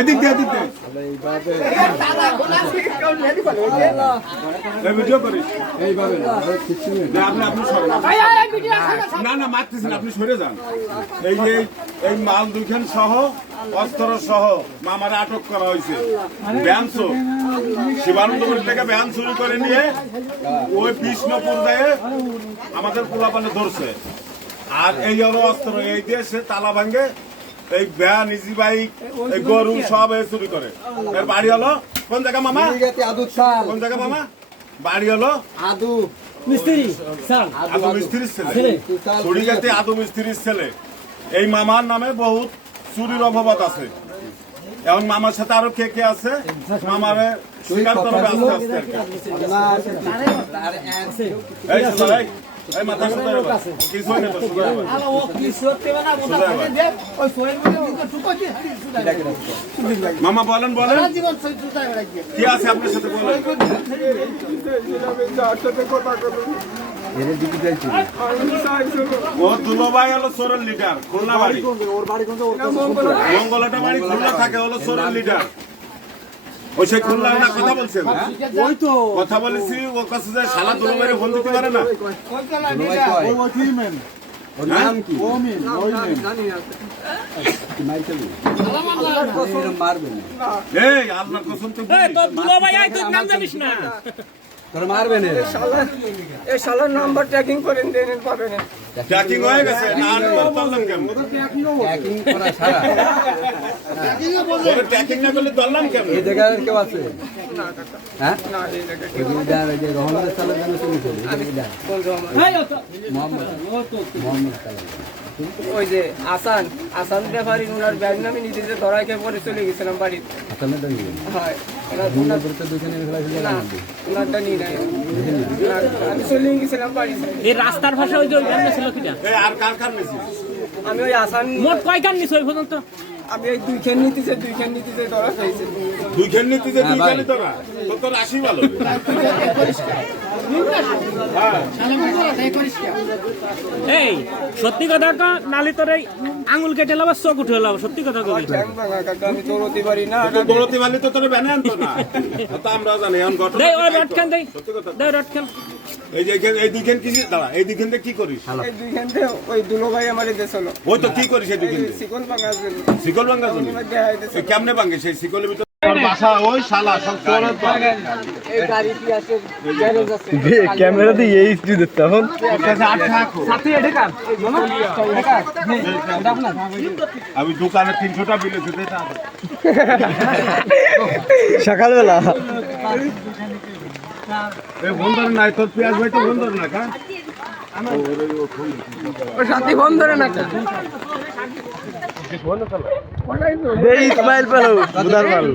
এদিক দিয়ে ভিডিও করিস এইভাবে না না মারতেছেন, আপনি সরে যান। এই যে এই মাল দুইখান সহ অস্ত্র সহ মামারে আটক করা হয়েছে। ব্যান চোর শিবানন্দপুর থেকে ব্যান চুরি করে নিয়ে ওই বিষ্ণুপুর দিয়ে আমাদের পোলাপানে ধরছে। আর এই হলো অস্ত্র, এই দিয়ে সে তালা ভাঙ্গে এই ভ্যান ইজি বাইক এই গরু সব চুরি করে। এর বাড়ি হলো কোন জায়গা মামা? কোন জায়গা মামা? বাড়ি হলো আদু মিস্ত্রি মিস্ত্রির ছেলে, চুরিগাতে আদু মিস্ত্রির ছেলে। এই মামার নামে বহুত চুরির অভাব আছে। এখন মামার সাথে আরো কে কে আছে মামারে স্বীকার করবে আস্তে আস্তে। এই মাথা কিছু মামা বলেন কি আছে আপনার সাথে বলেন। ও দুলোভাই হলো চোরের লিডার, খুলনা বাড়ি, মঙ্গলাটা বাড়ি খুলনা থাকে, হলো চোরের লিডার। ওই সেই খুলনা না কথা বলছেন, ওই তো কথা বলেছি। ও কাছে যে শালা দুলোভাইরে ফোন দিতে পারে না। এই আল্লাহর কসম তো দুলোভাই আই তুই নাম জানিস না, তোর মারবে না। এই শালার নাম্বার ট্র্যাকিং করেন দেন পাবেন। ট্র্যাকিং হয়ে গেছে না? আর বললাম কেন ট্র্যাকিং করা সারা ট্র্যাকিং না করলে ধরলাম কেন? এই জায়গায় কেউ আছে? হ্যাঁ না এই জায়গায় এই যে রহমানের সালের জন্য চলেছে মোহাম্মদ ওই যে আসান ব্যাপারী ওনার ব্যাগ নামে নিজে যে ধরা খেয়ে পরে চলে গেছিলাম বাড়িতে। হয় ওনারটা নিয়ে নাই, আমি চলে গেছিলাম বাড়িতে। এই রাস্তার ভাষা ওই যে ওইখানে ছিল কিটা? আর কার কার নিছি? আমি ওই আসান মোট কয় কান নিছ ওই পর্যন্ত? আমি ওই দুইখান নিতেছে ধরা খাইছে। দুইখান নিতেছে দুইখানই তোরা তো রাশি ভালো। এই সত্যি কথা ক, নালি তোর এই আঙুল কেটে লাভ চোখ উঠে লাভ, সত্যি কথা কবি। আমি দৌড়তে পারি না, দৌড়তে পারলে তো তোর ব্যানে আনতো না। তো আমরাও জানি এখন ঘটনা। দেই ওই রড খান দেই, দেই রড খান। এই যে এই দুইখান কি দাঁড়া, এই দুইখান কি করিস? এই দুইখান থেকে ওই দুলোভাই আমারে দেছিল। ওই তো কি করিস এই দুইখান? শিকল ভাঙার জন্য। শিকল ভাঙার জন্য কেমনে ভাঙে? সেই শিকলের ভিতর বাসা ওই শালা সব চোরের দল। এই গাড়ি কি আছে, গ্যারেজ আছে। ক্যামেরা দিয়ে এই স্টুডিও দেখতে এখন সাথে এটা কার? আমি দোকানে 300টা বিল দিতে সকালবেলা এই বন্ধর নাই তোর পেঁয়াজ ভাই তো বন্ধর না কা ও সাথী ফোন ধরে না কা ইসমাইল পেলো বুদার মাল